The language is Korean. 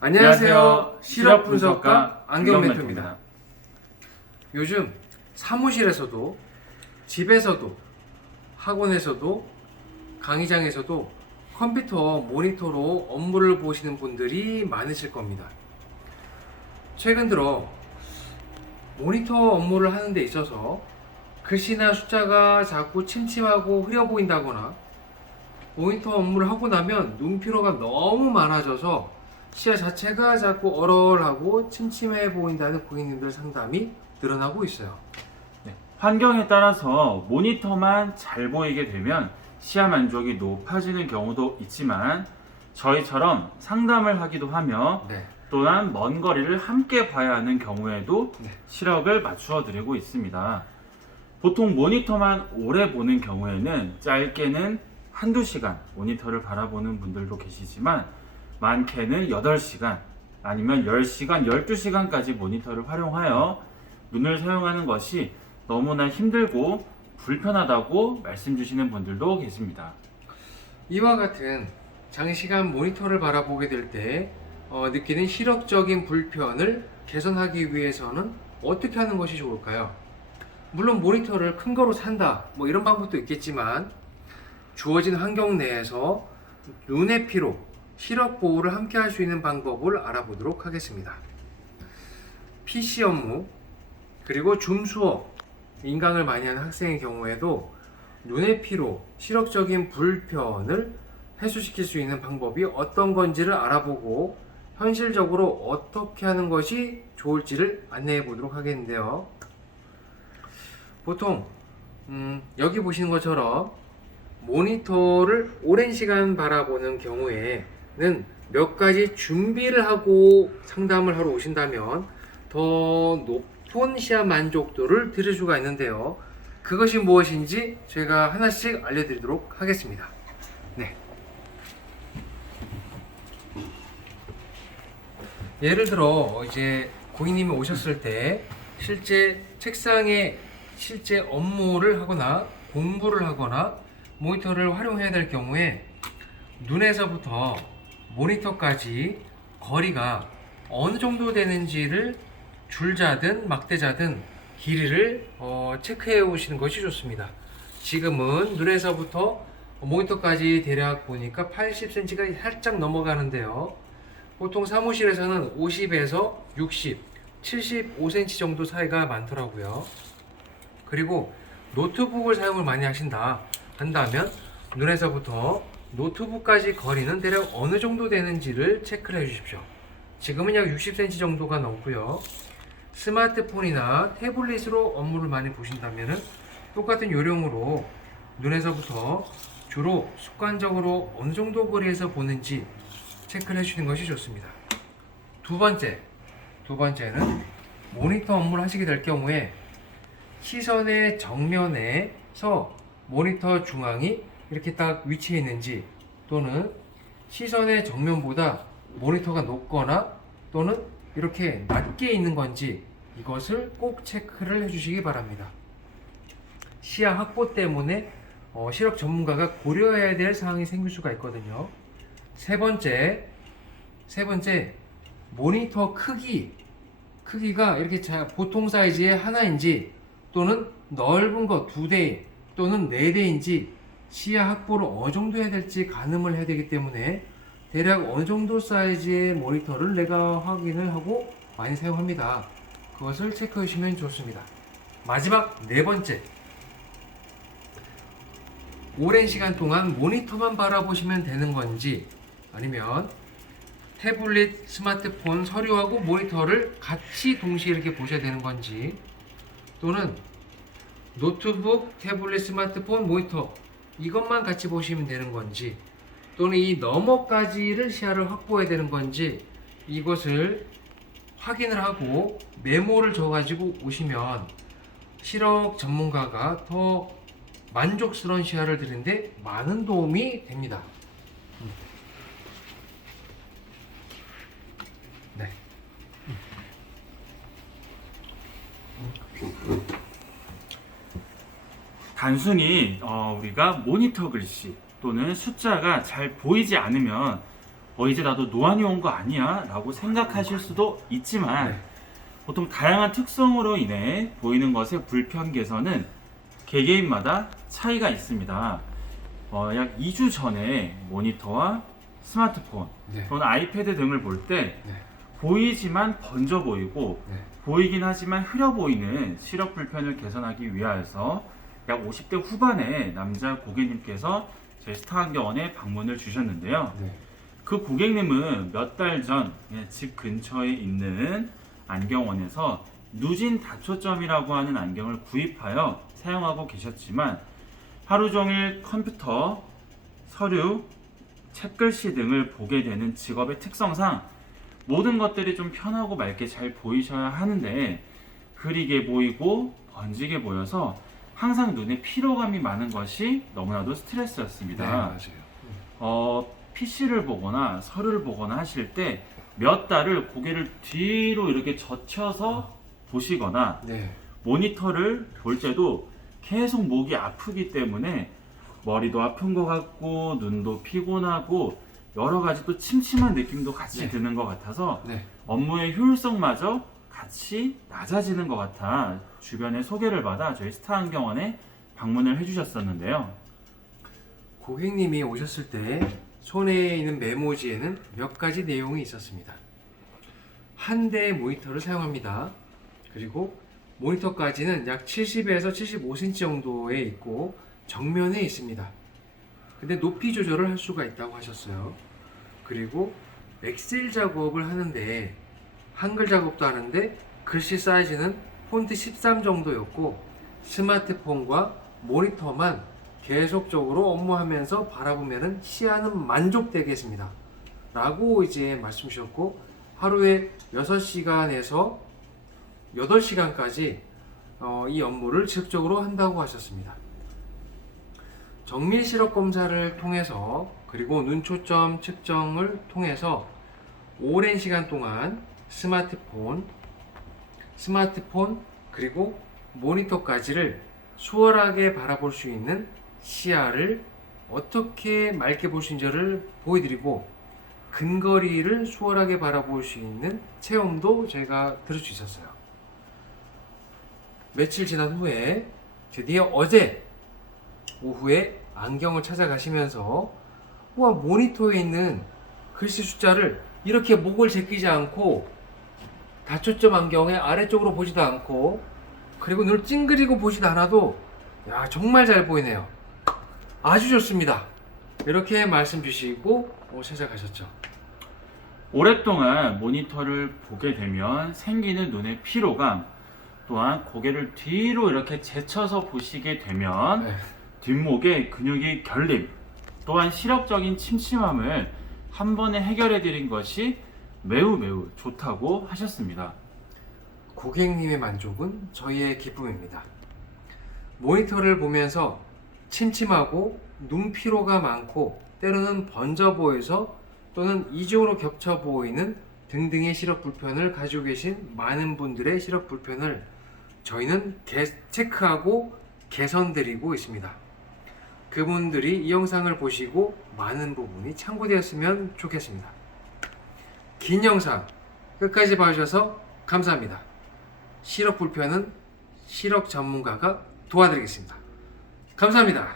안녕하세요. 시력 분석가 안경멘토입니다. 요즘 사무실에서도 집에서도 학원에서도 강의장에서도 컴퓨터 모니터로 업무를 보시는 분들이 많으실 겁니다. 최근 들어 모니터 업무를 하는 데 있어서 글씨나 숫자가 자꾸 침침하고 흐려 보인다거나 모니터 업무를 하고 나면 눈피로가 너무 많아져서 시야 자체가 자꾸 얼얼하고 침침해 보인다는 고객님들 상담이 늘어나고 있어요. 환경에 따라서 모니터만 잘 보이게 되면 시야 만족이 높아지는 경우도 있지만 저희처럼 상담을 하기도 하며 또한 먼 거리를 함께 봐야 하는 경우에도 시력을 맞추어 드리고 있습니다. 보통 모니터만 오래 보는 경우에는 짧게는 한두 시간 모니터를 바라보는 분들도 계시지만 많게는 8시간 아니면 10시간, 12시간까지 모니터를 활용하여 눈을 사용하는 것이 너무나 힘들고 불편하다고 말씀 주시는 분들도 계십니다. 이와 같은 장시간 모니터를 바라보게 될 때 느끼는 시력적인 불편을 개선하기 위해서는 어떻게 하는 것이 좋을까요? 물론 모니터를 큰 거로 산다 이런 방법도 있겠지만 주어진 환경 내에서 눈의 피로, 시력 보호를 함께 할 수 있는 방법을 알아보도록 하겠습니다. PC 업무 그리고 줌 수업 인강을 많이 하는 학생의 경우에도 눈의 피로, 시력적인 불편을 해소시킬 수 있는 방법이 어떤 건지를 알아보고 현실적으로 어떻게 하는 것이 좋을지를 안내해 보도록 하겠는데요. 보통 여기 보시는 것처럼 모니터를 오랜 시간 바라보는 경우에는 몇 가지 준비를 하고 상담을 하러 오신다면 더 높은 시야 만족도를 들을 수가 있는데요. 그것이 무엇인지 제가 하나씩 알려드리도록 하겠습니다. 예를 들어 이제 고객님이 오셨을 때 실제 책상에 실제 업무를 하거나 공부를 하거나 모니터를 활용해야 될 경우에 눈에서부터 모니터까지 거리가 어느 정도 되는지를 줄자든 막대자든 길이를 체크해 오시는 것이 좋습니다. 지금은 눈에서부터 모니터까지 대략 보니까 80cm가 살짝 넘어가는데요. 보통 사무실에서는 50에서 60, 75cm 정도 사이가 많더라고요. 그리고 노트북을 사용을 많이 한다면 눈에서부터 노트북까지 거리는 대략 어느 정도 되는지를 체크를 해 주십시오. 지금은 약 60cm 정도가 넘고요. 스마트폰이나 태블릿으로 업무를 많이 보신다면 똑같은 요령으로 눈에서부터 주로 습관적으로 어느 정도 거리에서 보는지 체크를 해주시는 것이 좋습니다. 두 번째는 모니터 업무를 하시게 될 경우에 시선의 정면에서 모니터 중앙이 이렇게 딱 위치해 있는지 또는 시선의 정면보다 모니터가 높거나 또는 이렇게 낮게 있는 건지 이것을 꼭 체크를 해주시기 바랍니다. 시야 확보 때문에 시력 전문가가 고려해야 될 사항이 생길 수가 있거든요. 세 번째, 모니터 크기가 이렇게 보통 사이즈의 하나인지 또는 넓은 거 2대 또는 4대인지 시야 확보를 어느 정도 해야 될지 가늠을 해야 되기 때문에 대략 어느 정도 사이즈의 모니터를 내가 확인을 하고 많이 사용합니다. 그것을 체크해 주시면 좋습니다. 마지막 네 번째, 오랜 시간 동안 모니터만 바라보시면 되는 건지 아니면 태블릿, 스마트폰, 서류하고 모니터를 같이 동시에 이렇게 보셔야 되는 건지 또는 노트북, 태블릿, 스마트폰, 모니터 이것만 같이 보시면 되는 건지 또는 이 너머까지를 시야를 확보해야 되는 건지 이것을 확인을 하고 메모를 줘가지고 오시면 시력 전문가가 더 만족스러운 시야를 드리는데 많은 도움이 됩니다. 단순히 우리가 모니터 글씨 또는 숫자가 잘 보이지 않으면 이제 나도 노안이 온 거 아니야? 라고 생각하실 수도 있지만 네. 보통 다양한 특성으로 인해 보이는 것의 불편 개선은 개개인마다 차이가 있습니다. 약 2주 전에 모니터와 스마트폰 네. 또는 아이패드 등을 볼 때 네. 보이지만 번져 보이고 네. 보이긴 하지만 흐려 보이는 시력 불편을 개선하기 위하여서 약 50대 후반의 남자 고객님께서 저희 스타안경원에 방문을 주셨는데요. 네. 그 고객님은 몇 달 전 집 근처에 있는 안경원에서 누진 다초점이라고 하는 안경을 구입하여 사용하고 계셨지만 하루 종일 컴퓨터, 서류, 책글씨 등을 보게 되는 직업의 특성상 모든 것들이 좀 편하고 맑게 잘 보이셔야 하는데 흐리게 보이고 번지게 보여서 항상 눈에 피로감이 많은 것이 너무나도 스트레스였습니다. 네, 맞아요. PC를 보거나 서류를 보거나 하실 때 몇 달을 고개를 뒤로 이렇게 젖혀서 보시거나 네. 모니터를 볼 때도 계속 목이 아프기 때문에 머리도 아픈 것 같고 눈도 피곤하고 여러 가지 또 침침한 느낌도 같이 네. 드는 것 같아서 네. 업무의 효율성마저 같이 낮아지는 것 같아 주변에 소개를 받아 저희 스타안경원에 방문을 해주셨었는데요. 고객님이 오셨을 때 손에 있는 메모지에는 몇 가지 내용이 있었습니다. 한 대의 모니터를 사용합니다. 그리고 모니터까지는 약 70에서 75cm 정도에 있고 정면에 있습니다. 근데 높이 조절을 할 수가 있다고 하셨어요. 그리고 엑셀 작업을 하는데 한글 작업도 하는데 글씨 사이즈는 폰트 13 정도였고 스마트폰과 모니터만 계속적으로 업무하면서 바라보면은 시야는 만족되겠습니다. 라고 이제 말씀 주셨고 하루에 6시간에서 8시간까지 이 업무를 지속적으로 한다고 하셨습니다. 정밀 시력 검사를 통해서 그리고 눈초점 측정을 통해서 오랜 시간 동안 스마트폰 그리고 모니터까지를 수월하게 바라볼 수 있는 시야를 어떻게 맑게 볼 수 있는지를 보여드리고 근거리를 수월하게 바라볼 수 있는 체험도 저희가 들을 수 있었어요. 며칠 지난 후에 드디어 어제 오후에 안경을 찾아가시면서 와 모니터에 있는 글씨 숫자를 이렇게 목을 제끼지 않고 다초점 안경의 아래쪽으로 보지도 않고 그리고 눈을 찡그리고 보지도 않아도 야 정말 잘 보이네요. 아주 좋습니다. 이렇게 말씀 주시고 찾아가셨죠. 오랫동안 모니터를 보게 되면 생기는 눈의 피로감 또한 고개를 뒤로 이렇게 제쳐서 보시게 되면 네. 뒷목의 근육이 결림 또한 시력적인 침침함을 한 번에 해결해 드린 것이 매우 좋다고 하셨습니다. 고객님의 만족은 저희의 기쁨입니다. 모니터를 보면서 침침하고 눈 피로가 많고 때로는 번져 보여서 또는 이중으로 겹쳐 보이는 등등의 시력 불편을 가지고 계신 많은 분들의 시력 불편을 저희는 체크하고 개선드리고 있습니다. 그분들이 이 영상을 보시고 많은 부분이 참고되었으면 좋겠습니다. 긴 영상 끝까지 봐주셔서 감사합니다. 시력 불편은 시력 전문가가 도와드리겠습니다. 감사합니다.